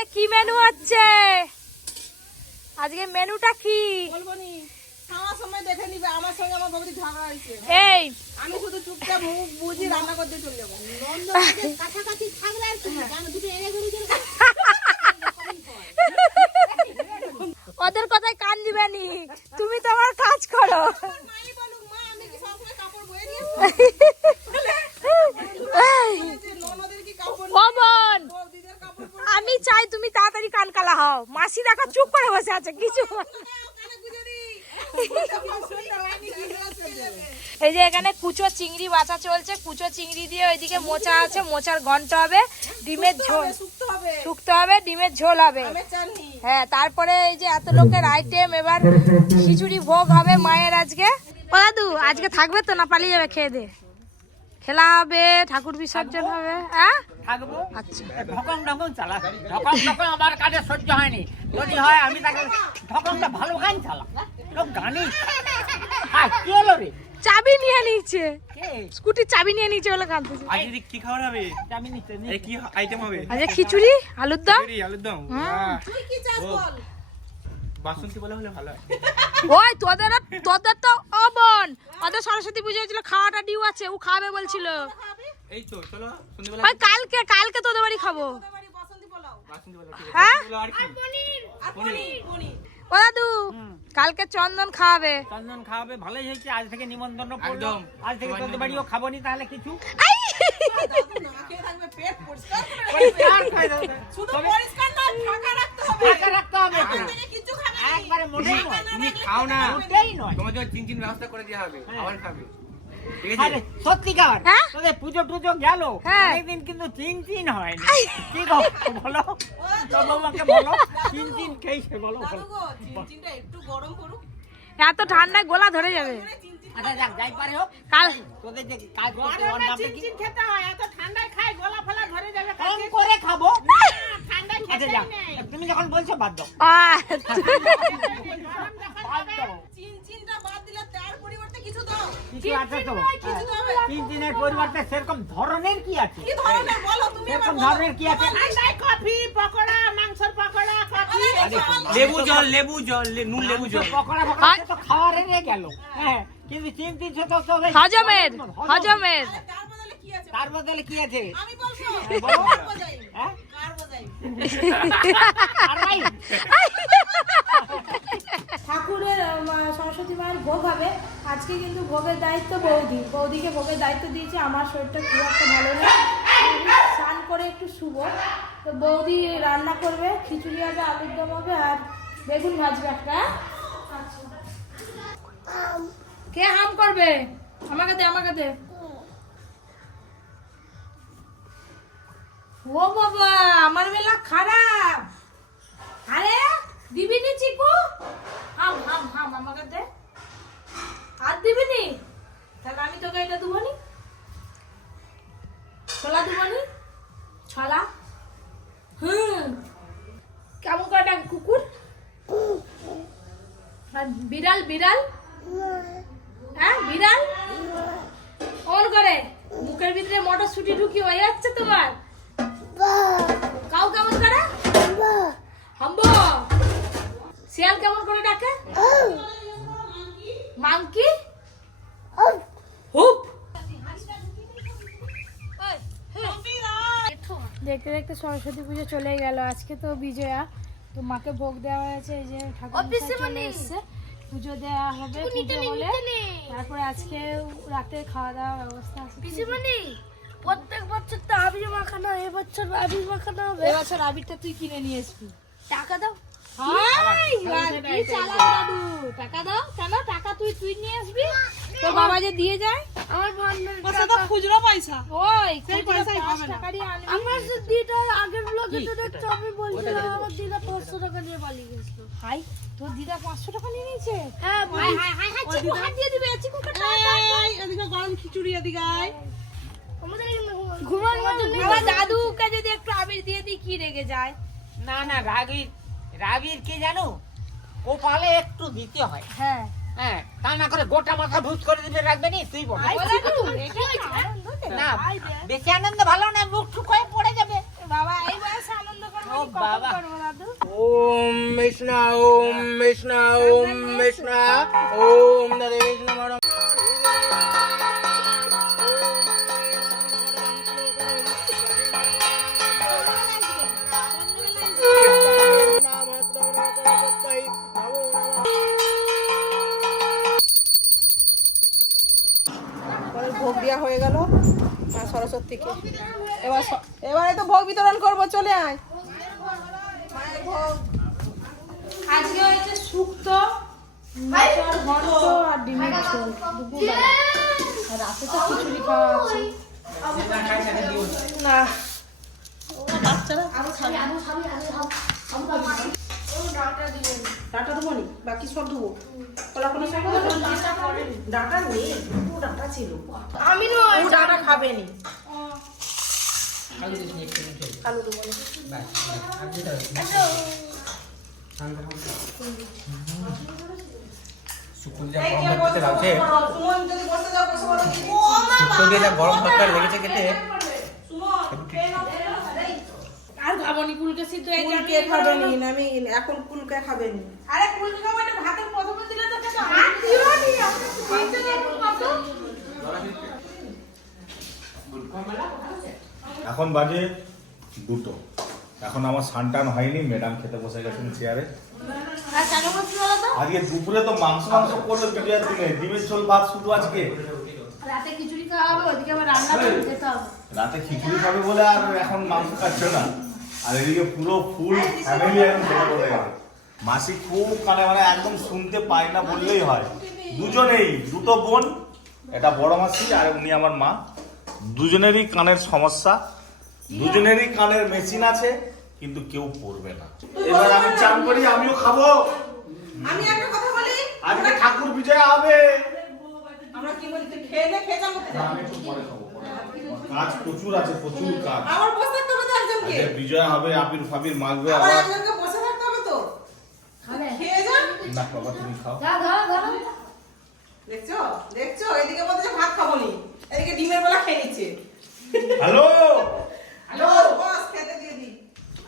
আজকে কি মেনু হচ্ছে আজকে মেনুটা কি? খাওয়ার সময় দেখে নিবে আমার সঙ্গে আমার বৌদি ঝগড়া হয়েছে। এই। আমি শুধু চুপচাপ মুখ বুঝি রান্না করতে চলে যাব। কাছাকাছি থাকলে আর কি জানো দুটো এড়ে ধরে চলে ওদের কথায় কান দিবে নি। তুমি তোমার কাজ করো। মা আমি চাই তুমি তাড়াতাড়ি কান কালা হও। মাসি দেখো চুপ করে বসে আছে কিছু এই যে এখানে কুচো চিংড়ি বাছা চলছে কুচো চিংড়ি দিয়ে ওইদিকে মোচা আছে মোচার ঘন্ট হবে ডিমের ঝোল। শুকতে হবে। শুক্তো হবে ডিমের ঝোল হবে। হ্যাঁ তারপরে এই যে এত লোকের আইটেম এবার খিচুড়ি ভোগ হবে মায়ের আজকে। ও দাদু আজকে থাকবে তো না পালিয়ে যাবে খেয়ে দে খেলা হবে ঠাকুর বিসর্জন হবে হ্যাঁ? থাকব? আচ্ছা। ঢকম ঢকম চালা। ঢকম ঢকম আমার কাছে সহ্য হয়নি। যদি হয় আমি তাকে ঢকমটা ভালো গান চালা। গানই হ্যাঁ কি হলো রে? চাবি নিয়ে নিচ্ছে স্কুটির চাবি নিয়ে নিচ্ছে বলে কাঁদতেছে। আজ দিদি কি খাবার হবে? আমি নিতে কি আইটেম হবে? আজকে খিচুড়ি আলুর দম। আলুর দম। কি চাস বল? বাসন্তী বলে হলে ভালো হয়। ওই তোদের তোদের তো ও বোন ওদের সরস্বতী পুজো হয়েছিল খাওয়াটা ডিউ আছে ও খাবে বলছিল। এই তো চলো সন্ধ্যেবেলা ওই কালকে কালকে তোদের বাড়ি খাব। হ্যাঁ? ও দাদু কালকে চন্দন খাওয়াবে চন্দন খাওয়াবে ভালোই হয়েছে আজ থেকে নিমন্ত্রণ পড়ল। আজ থেকে তোদের বাড়িও খাব। নি তাহলে কিছু? সত্যি খাবার? তোদের পুজো টুজো গেল। অনেকদিন কিন্তু চিন চিন হয়নি কি বলো বলো চিন চিন খেয়েছে বলো একটু গরম করুক এত ঠান্ডায় গোলা ধরে যাবে। আচ্ছা যাক যাই পারে হোক। কাল তোদের যে কাজ করতে ওর নামটা কি চিনচিন খেতে হয় এত ঠান্ডায় খাই গলা ফলা ধরে যাবে কম করে খাব। আচ্ছা যাক তুমি যখন বলছো বাদ দাও। আহ, বাদ দাও চিনচিনটা বাদ দিলে তার পরিবর্তে কিছু দাও। কিছু আছে তো? কিছু দাও। চিন চিনের পরিবর্তে সেরকম ধরনের কি আছে? কি ধরনের? বলো তুমি সেরকম ধরনের কি আছে? কফি পকোড়া মাংসের পকোড়া লেবু জল লেবু জল নুন লেবু জল। পকোড়া তো খাওয়ার এনে গেল। হ্যাঁ কিন্তু চিন চিন তো হজমের হজমের। তার বদলে কি আছে? তার বদলে কি আছে? আমি বলব। কার বোঝাই হ্যাঁ? কার আর নাই ঠাকুরের সরস্বতী মায়ের ভোগ হবে। আজকে কিন্তু ভোগের দায়িত্ব বৌদি। বৌদিকে ভোগের দায়িত্ব দিয়েছে। আমার শরীরটা খুব একটা ভালো নেই। স্নান করে একটু শুভ তো বৌদি রান্না করবে খিচুড়ি হবে আলুর দম হবে আর বেগুন ভাজবে একটা। আচ্ছা। কে হাম করবে? আমাকে দে আমাকে দে। ও বাবা, আমার বেলা খারাপ। আরে, দিবি নি চিকু? হাম হাম হাম, আমাকে দে। আর দিবি নি? তাহলে আমি তোকে এটা দেবো দেখতে দেখতে সরস্বতী পুজো চলে গেল। আজকে তো বিজয়া। তো মাকে ভোগ দেওয়া হয়েছে এই যে ঠাকুর চলে এসছে। পুজো দেওয়া হবে পুজো হলে তারপরে আজকে রাতে খাওয়া দাওয়ার ব্যবস্থা আছে। প্রত্যেক বছর তো আবির মাখানো এবছর আবির মাখানো হবে। এবছর আবিরটা তুই কিনে নিয়ে আসবি টাকা দাও। টাকা দাও কেন? টাকা তুই তুই নিয়ে আসবি? তোর বাবা। যে দিয়ে যায়? আমার পয়সা তো খুচরো পয়সা। ওই সেই। টাকারই আনবি। আমার যে আগের ব্লগে তো দেখছ আমি বলছিলাম আমার দিদা পাঁচশো টাকা নিয়ে পালিয়ে গেছিল হাই তোর দিদা পাঁচশো টাকা নিয়ে নিয়েছে? হ্যাঁ hi hi hi hi Chiku হাত দিয়ে দিবে এই, এদিকে গরম খিচুড়ি এদিকে আয়। আমাদের ঘুমান আমার দাদুকে যদি একটু আবির দিয়ে দিই কি রেগে যায়? না না রাগির রাগির কি জানো? কপালে একটু দিতে হয়। হ্যাঁ। হ্যাঁ তা না করে গোটা মাথা ভূত করে দিবে রাখবে নি? তুই বল। ও না বেশি আনন্দ ভালো না মুখ ঠুকয়ে পড়ে যাবে। বাবা এই বয়সে আনন্দ করব করব দাদু? ওম বিষ্ণু ওম বিষ্ণু ওম বিষ্ণু ওম দাদা বিষ্ণু দেওয়া হয়ে গেল সরস্বতীকে। এবার এবারে তো ভোগ বিতরণ করব, চলে আয়। মায়ের ভোগ। আজকে হয়েছে আর ডিমের রাতে তো খিচুড়ি খাওয়া আছে। না। ডাটা বাকি সব দেবো ডাটা নেই। ও ডাটা ছিল। আমি নয় ডাটা খাবে নি দেবো শুক্তো দিয়ে গরম করতে লাগছে। শুক্তো দিয়ে যা গরম তরকারি খেতে আর কুলকে সিদ্ধ কুলকে খাবে নি আমি এখন কুলকে খাবে নি। আরে কুলকে খাব এটা ভাতের প্রথমে এখন বাজে দুটো। এখন আমার সানটান হয়নি ম্যাডাম খেতে বসে গেছেন চেয়ারে আজকে দুপুরে তো মাংস মাংস করে বিজয়ের দিনে। ডিমের ঝোল ভাত শুধু আজকে। রাতে খিচুড়ি খাওয়া হবে ওদিকে আবার রান্না যেতে হবে। রাতে খিচুড়ি খাবে বলে আর এখন মাংস খাচ্ছে না। আর এদিকে পুরো ফুল ফ্যামিলি এখন খেতে বলে মাসি খুব কানে মানে একদম শুনতে পায় না বললেই হয়। দুজনেই দুটো বোন এটা বড় মাসি আর উনি আমার মা। দুজনেরই কানের সমস্যা দুজনেরই কানের মেশিন আছে কিন্তু কেউ পড়বে না। এবার আমি চান করি আমিও খাব। আমি একটা কথা বলি আজকে ঠাকুর বিজয় হবে। আমরা কি বলি খেয়ে নে খেয়ে যাব? আমি একটু পরে খাব কাজ প্রচুর আছে প্রচুর কাজ। আমার বসে থাকতে হবে তো একজনকে। বিজয় হবে আবির ফাবির মাখবে আবার আবার একজনকে বসে থাকতে হবে তো খেয়ে যা না বাবা তুমি খাও। দেখছ? দেখছ? এদিকে বলতে ভাত খাব নি। এদিকে ডিমের বেলা খেয়ে নিচ্ছে। হ্যালো? হ্যালো বস খেতে দিয়ে দি।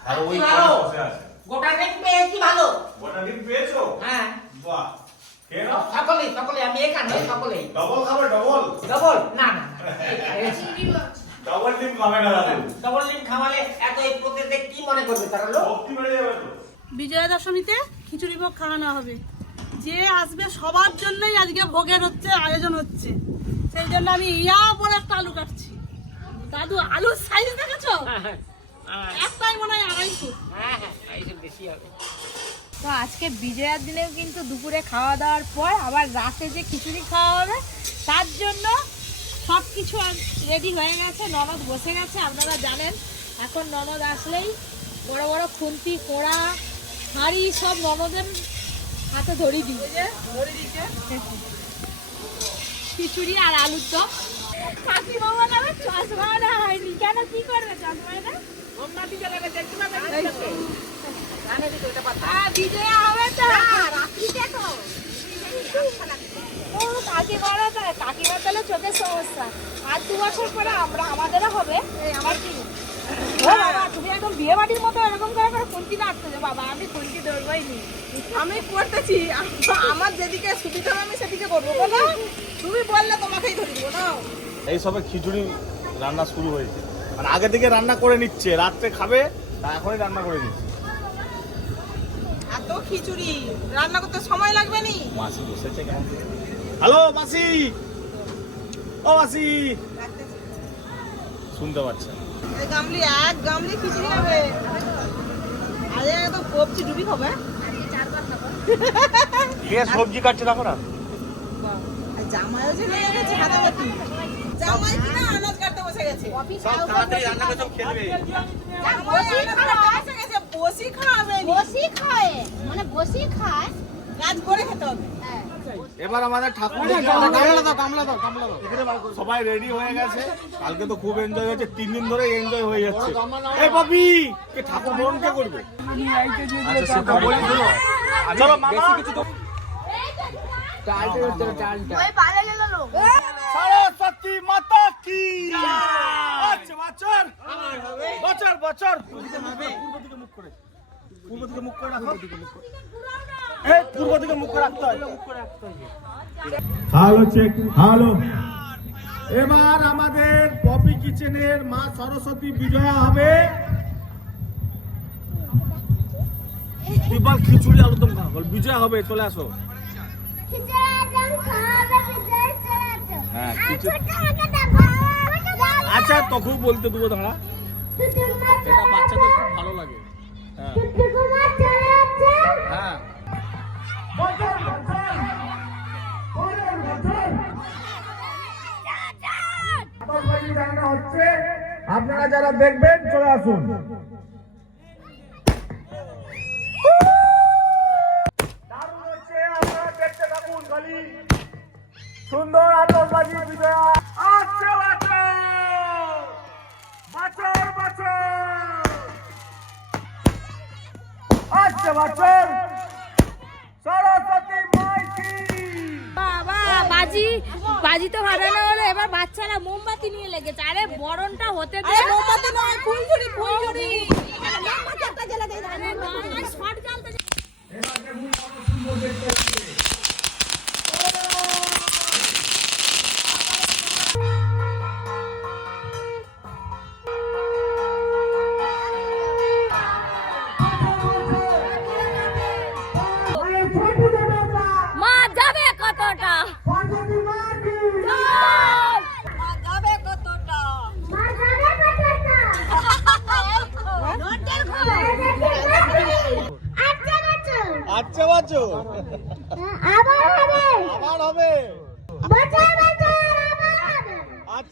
আর ওই বসে আছে। গোটা ডিম পেয়েছি ভালো। গোটা ডিম পেয়েছ? হ্যাঁ। বাহ খেয়ে নাও। সকলেই সকলে আমি এখানে ডবল খাবে ডবল ডবল না না ডবল ডিম খাবে না ডবল ডিম খাওয়ালে এত এই প্রত্যেকে কি মনে করবে তারা লোক? বেড়ে যাবে তো। বিজয়া দশমীতে খিচুড়ি ভোগ খাওয়ানো হবে। যে আসবে সবার জন্যই আজকে ভোগের হচ্ছে আয়োজন হচ্ছে। সেই জন্য আমি ইয়া বড় একটা আলু কাটছি। দাদু আলুর সাইজ দেখেছ? একটাই মনে হয় আড়াইশো। হ্যাঁ হ্যাঁ এইসব বেশি হবে। তো আজকে বিজয়ার দিনেও কিন্তু দুপুরে খাওয়া দাওয়ার পর আবার রাতে যে খিচুড়ি খাওয়া হবে তার জন্য সব কিছু রেডি হয়ে গেছে ননদ বসে গেছে আপনারা জানেন। এখন ননদ আসলেই বড় বড় খুন্তি কোড়া হাঁড়ি সব ননদের হাতে ধরিয়ে দিই। খিচুড়ি আর আলুর চপ কাকি বাবা নামে চশমা না হয়নি। কেন কি করবে চশমা না? হ্যাঁ, বিজয়া হবে তো। রাত্রিতে তো ও কাকিমারা তাহলে চোখের সমস্যা। আর দু বছর পরে আমরা আমাদেরও হবে। এই আমার কি? তুমি একদম বিয়ে বাড়ির মতো এরকম করে করে খুন্তি নাড়ছো যে বাবা আমি খুন্তি ধরবই নি আমি করতেছি আম- আমার যেদিকে সুবিধা হবে আমি সেদিকে করব বলো তুমি বললে তোমাকেই ধরে দেবো না এই সবে খিচুড়ি রান্না শুরু হয়েছে। মানে আগে থেকে রান্না করে নিচ্ছে রাত্রে খাবে তা এখনই রান্না করে নিচ্ছে। এত খিচুড়ি রান্না করতে সময় লাগবে নি? মাসি বসেছে কেমন হ্যালো মাসি! ও মাসি! শুনতে পাচ্ছেন। গামলি এক গামলি খিচুড়ি হবে আরে একদম কবজি ডুবি খাবে। কে সবজি কাটছে দেখো না। জামাইও যে নিয়ে গেছে হাতাহাতি। জামাই কিনা আনাজ কাটতে বসে গেছে। সব তাড়াতাড়ি রান্না করে সব খেলবে। জামাই আনাজ কাটতে বসে গেছে বসি খাওয়াবে বসি খায় মানে বসি খায়। কাজ করে খেতে হবে। এবার আমাদের ঠাকুর সবাই রেডি হয়ে গেছে। কালকে তো খুব এনজয় হয়েছে তিন দিন ধরে এনজয় হয়ে যাচ্ছে। এই বাপি কে ঠাকুর বরণ কে করবে? আচ্ছা, সেটা বলি শোনো। চলো মামা। ওই পালে গেল লোক সরস্বতী মাতা কি? আচ্ছা বছর বছর বছর। পূর্ব দিকে মুখ করে। রাখো। এই পূর্ব দিকে মুখ রাখতে হয়। হ্যালো চেক হ্যালো এবার আমাদের পপি কিচেনের মা সরস্বতী বিজয়া হবে। তুই খিচুড়ি আলুদম খা বল বিজয়া হবে চলে আসো। হ্যাঁ, আচ্ছা তখন বলতে দেবো দাঁড়া। এটা বাচ্চাদের খুব ভালো লাগে। হ্যাঁ। হ্যাঁ। যারা দেখবেন চলে আসুন।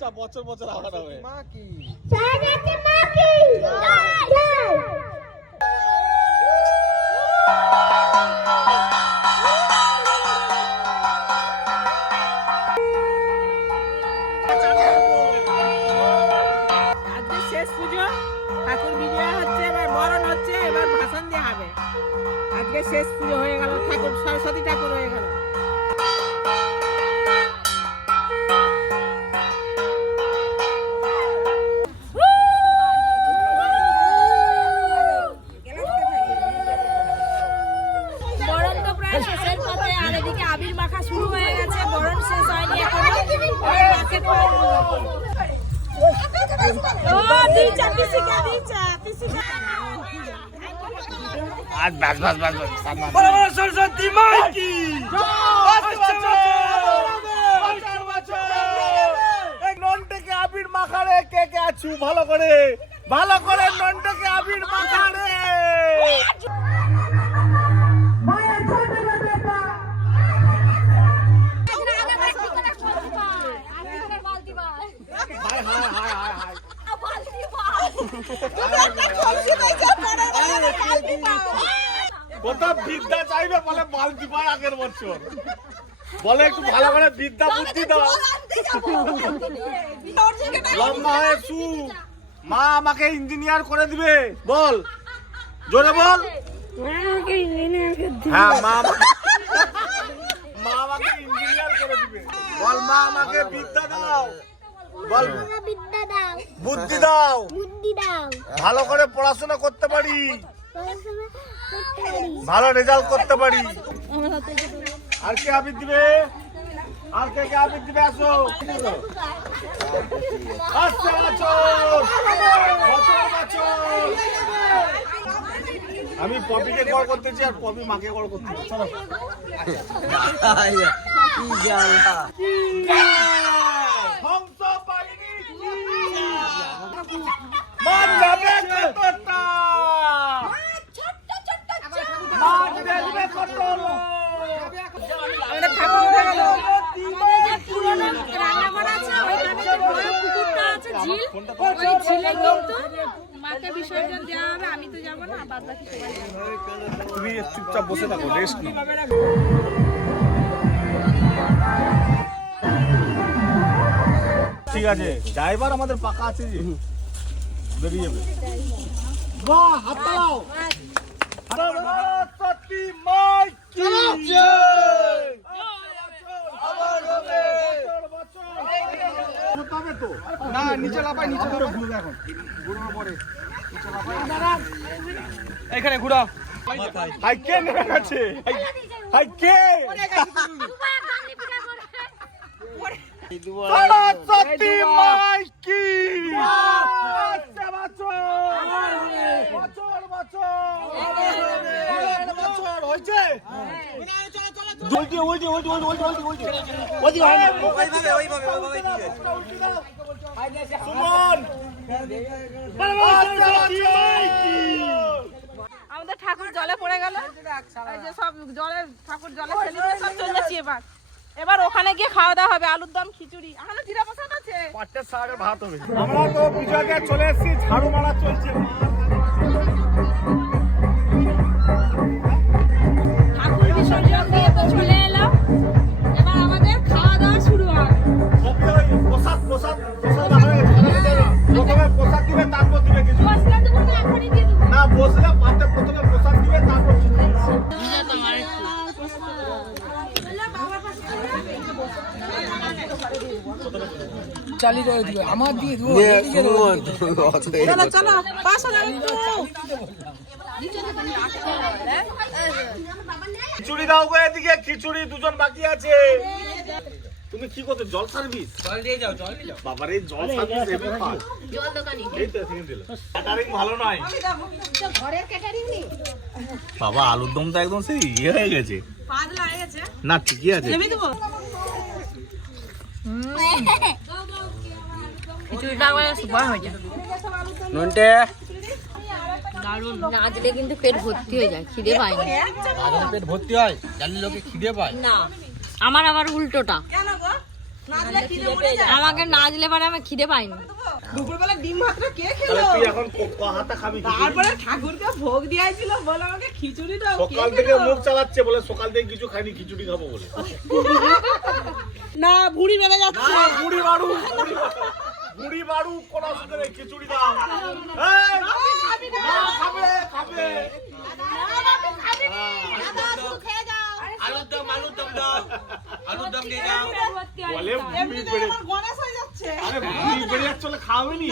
আচ্ছা বছর বছর আবার হবে সরস্বতী মা কি জয় আজকে শেষ পুজো। ঠাকুর বিজয়া হচ্ছে এবার বরণ হচ্ছে এবার ভাষণ হবে। আজকে শেষ পুজো হয়ে গেল ঠাকুর সরস্বতী ঠাকুর হয়ে গেল। এদিকে আবির মাখা শুরু হয়ে গেছে বরণ শেষ হয়নি এখনও। সরস্বতী মাইকি। আবির মাখারে কে কে আছু? ভালো করে। ভালো করে ননটাকে আবির মাখারে কোথাও চাইবে বলে আগের বছর। বলে একটু ভালো করে দাও। লম্বা হয়ে মা আমাকে ইঞ্জিনিয়ার করে দিবে। বল। জোরে বল। হ্যাঁ মা আমাকে ইঞ্জিনিয়ার করে দিবে। বল, মা আমাকে বিদ্যা দাও। বল বিদ্যা দাও বুদ্ধি দাও বুদ্ধি দাও ভালো করে পড়াশোনা করতে পারি। ভালো রেজাল্ট করতে পারি। আর কে আবির দিবে? আর কে কে আবির দিবে? আসো। বছর। বছর আমি পপিকে কল করতেছি আর পপি মাকে কল করতেছি। চলো। মা যাবে কতটা মা দেখবে কত লোক? পুরোনো রান্নাঘর আছে ওইখানে যে বড় পুকুরটা আছে ঝিল। ওই ঝিলে কিন্তু মাকে বিসর্জন দেওয়া হবে আমি তো যাব না বাদ বাকি সবাই তুমি চুপচাপ বসে থাকো রেস্ট ঠিক আছে ড্রাইভার আমাদের পাকা আছে যে। বেরিয়ে যাবে। বাহ হাত তালাও। সরস্বতী মাই কি জয়। আবার হবে। হবে তো। না নিচে লাফাই নিচে ঘুরবে এখন ঘুরানোর পরে। এখানে ঘুরাও। হাই কে নেমে গেছে? হাই- হাই কে? সরস্বতী উল্টি উল্টি উল্টি উল্টি উল্টি উল্টি উল্টি ওইভাবে ওইভাবে ওইভাবে সুমন! আচ্ছা, আচ্ছা, আচ্ছা। আমাদের ঠাকুর জলে পড়ে গেল। সব জলে ঠাকুর জলে ফেলে সব চলে যাচ্ছি এবার। এবার ওখানে গিয়ে খাওয়া দাওয়া হবে আলুর দম খিচুড়ি। এখনও জিরা মশলা আছে। ভাত হবে। আমরা তো পূজাকে চলে এসেছি ঝাড়ু মারা চলছে। বিসর্জন দিয়ে তো চলে এলো এবার আমাদের খাওয়া দাওয়া শুরু হবে প্রসাদ প্রসাদ প্রসাদ আমরা প্রথমে প্রসাদ দিবে তারপর দিবে কিছু মশলা দেবো। না এখনই দিয়ে দেবো না বসলে পাতে প্রথমে প্রসাদ দিবে তারপর চলো চলো পাঁচশো খিচুড়ি দাও গো এদিকে খিচুড়ি দুজন বাকি আছে। তুমি কি করছ? জল সার্ভিস? জল দিয়ে যাও জল দিয়ে যাও। বাবারে জল সার্ভিস হেভি ফাস্ট জল দোকানি। এই তো এখানে দিল। ক্যাটারিং ভালো নয়। ঘরের ক্যাটারিং নেই বাবা আলুর দমটা একদম সেই ইয়ে হয়ে গেছে। পাতলা হয়ে গেছে। না ঠিকই আছে। নেমে দেবো? খিচুড়িটা একবারে সুপার হয়েছে নন্টে। নাচলে কিন্তু পেট ভর্তি হয়ে যায় খিদে পায় না। পেট ভর্তি হয়? জানলে লোকে খিদে পায়। না। আমার আবার উল্টোটা। কেন গো নাচলে খিদে মরে যায় আমাকে নাচলে পারে আমি খিদে পাইনি দুপুরবেলা ডিম ভাতটা কে খেলো? তুই এখন ক- ক হাতা খাবি তারপরে ঠাকুরকে ভোগ দিয়েছিল বলে আমাকে খিচুড়ি দাও সকাল থেকে মুখ চালাচ্ছে বলে সকাল থেকে কিছু খাইনি খিচুড়ি খাব বলে। না ভুড়ি বেড়ে যাচ্ছে। বুড়ি মারু বুড়ি মারু, কোন অসুবিধা খিচুড়ি দাও এই, না, খাবে খাবে আলুর দম আলুর দম দাও। আলুর দম দিয়ে যাও বলে বুড়ি বেড়ে গণেশ হয়ে যাচ্ছে আরে বুড়ি বেড়ে যাচ্ছে বলে নি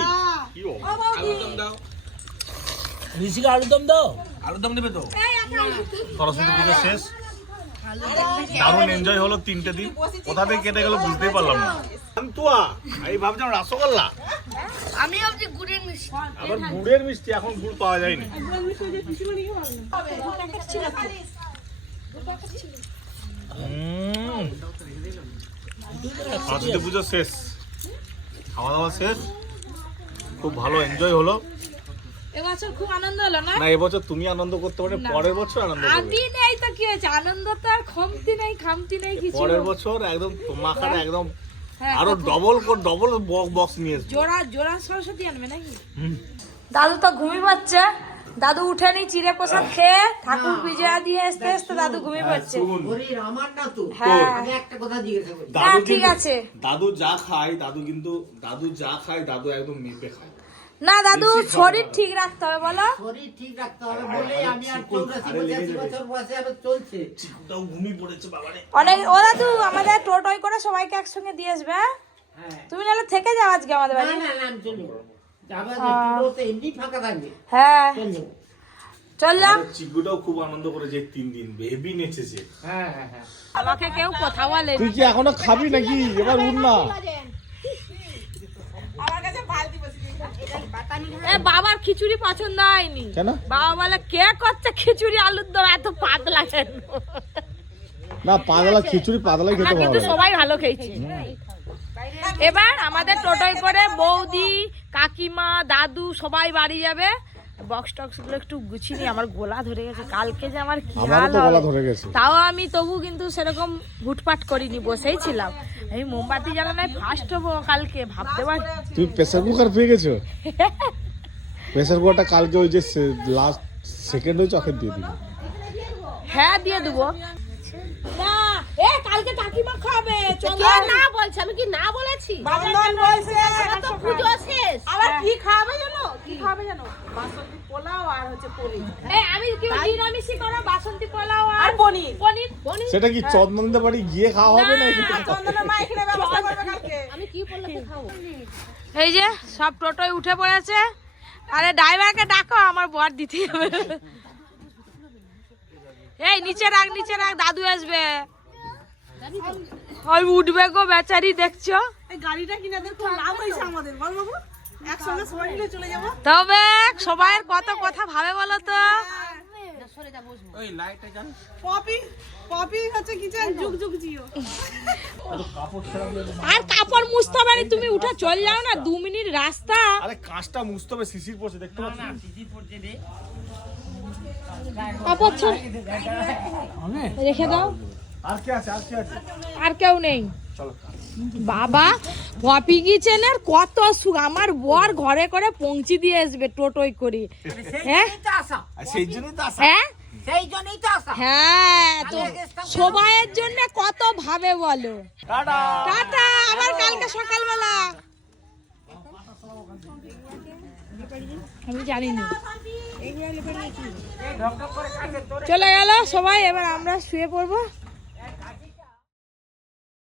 কি ও আলুর দম দাও। ঋষিকা আলুর দম দাও। আলুর দম দেবে তো? সরস্বতী পুজো শেষ। দারুণ এনজয় হলো তিনটে দিন। কোথা থেকে কেটে গেল বুঝতেই পারলাম না। পান্তুয়া এই ভাবছিলাম রসগোল্লা। আমি ভাবছি গুড়ের মিষ্টি। আবার গুড়ের মিষ্টি এখন গুড় পাওয়া যায়নি। সরস্বতী পুজো শেষ। খাওয়া দাওয়া শেষ। খুব ভালো এনজয় হলো। এবছর খুব আনন্দ হলো না? না এবছর তুমি আনন্দ করতে পারবে পরের বছর আনন্দ আদি নেই তো কি হয়েছে? আনন্দ তো আর কমতি নেই খামতি নেই কিছু পরের বছর একদম তোমাখানে একদম হ্যাঁ, আরও ডবল ডবল বক্স নিয়ে এসছো জোড়া জোড়া সরস্বতী আনবে নাকি? দাদু তো ঘুমিয়ে পড়ছে। দাদু উঠেনি চিড়ে প্রসাদ খেয়ে। ঠাকুর বিজয়া দিয়ে আসতে আসতে দাদু ঘুমিয়ে পড়ছে। আমার না তো। হ্যাঁ। আমি একটা কথা জিজ্ঞাসা করি হ্যাঁ, দাদু ঠিক আছে। দাদু যা খায় দাদু কিন্তু দাদু যা খায় দাদু একদম মেপে খায়। না দাদু শরীর ঠিক রাখতে হবে বলো। শরীর ঠিক রাখতে হবে বলে আমি আর চৌরাশি পঁচাশি বছর বয়সে আবার চলছে। চিকুটাও ঘুমিয়ে পড়েছে বাবারে? অনেক ও দাদু আমাদের টোটোয় করে সবাইকে একসঙ্গে দিয়ে আসবে হ্যাঁ? হ্যাঁ। তুমি নাহলে থেকে যাও আজকে আমাদের বাড়ি। না না আমি চলে যাব যাব তো এমনি ফাঁকা থাকবে। হ্যাঁ। চললাম। চিকুটাও খুব আনন্দ করেছে তিন দিন হেভি নেচেছে। হ্যাঁ হ্যাঁ হ্যাঁ। আমাকে কেউ কথা বলে তুই কি এখনও খাবি নাকি? এবার উঠ না এ বাবার খিচুড়ি পছন্দ হয়নি। কেন? বাবা বলে কে করছে খিচুড়ি আলুর দম? এত পাতলা কেন? না পাতলা খিচুড়ি পাতলাই না কিন্তু সবাই ভালো খেয়েছে। এবার আমাদের টোটোয় করে বৌদি কাকিমা দাদু সবাই বাড়ি যাবে। বক্স টক্সগুলো একটু গুছিয়ে নিই। আমার গোলা ধরে গেছে। কালকে যে আমার কি হাল। তাও আমি তবু কিন্তু সেরকম হুটপাট করিনি বসেই ছিলাম। আমি মোমবাতি জ্বালানোয় ফার্স্ট হব কালকে ভাবতে পারি তুমি প্রেসার কুকার পেয়ে গেছো? প্রেসার কুকারটা কালকে ওই যে লাস্ট সেকেন্ড হয়েছে ওকে দিয়ে দিবি। হ্যাঁ দিয়ে দেবো। না এ কালকে কাকিমা খাবে চন্দন না বলছে? আমি কি না বলেছি? বান্ধন বলছে তো পুজো শেষ। আবার কি খাবে জানো? কি খাবে জানো? বাসন্তী পোলাও আর হচ্ছে পনির। এই আমি কি নিরামিষই করো? বাসন্তী পোলাও আর আর পনির পনির পনির। সেটা কি চন্দনদের বাড়ি গিয়ে খাওয়া হবে না আমি কি বললে খাব? এই যে সব টোটোয় উঠে পড়েছে। আরে ড্রাইভারকে ডাকো আমার বর দিতে হবে। এই নিচে রাখ নিচে রাখ দাদু আসবে। ওই উঠবে গো বেচারি দেখছ? এই গাড়িটা কিনে দেখো লাভ হয়েছে আমাদের। বল বাবু একসঙ্গে সবাই মিলে চলে যাব। তবে সবাইয়ের কত কথা ভাবে বলো তো? ওই লাইটটা জ্বাল পপি পপি হচ্ছে কিচেন যুগ যুগ জিও। আর কাপড় মুছতে তুমি উঠে চলে যাও না দু মিনিট রাস্তা। আরে কাঁচটা মুছতে হবে শিশির পড়ছে দেখতে পাচ্ছ কাপড় রেখে দাও। আর কে আছে আর কে আছে? আর কেউ নেই। চলো। বাবা পপি কিচেনের কত সুখ। আমার বর ঘরে করে পৌঁছে দিয়ে আসবে টোটোই করে। হ্যাঁ? হ্যাঁ? তো হ্যাঁ তো সবাইয়ের জন্য কত ভাবে বলো। টাটা। টাটা আবার কালকে সকালবেলা। আমি জানি না চলে গেল সবাই এবার আমরা শুয়ে পড়ব।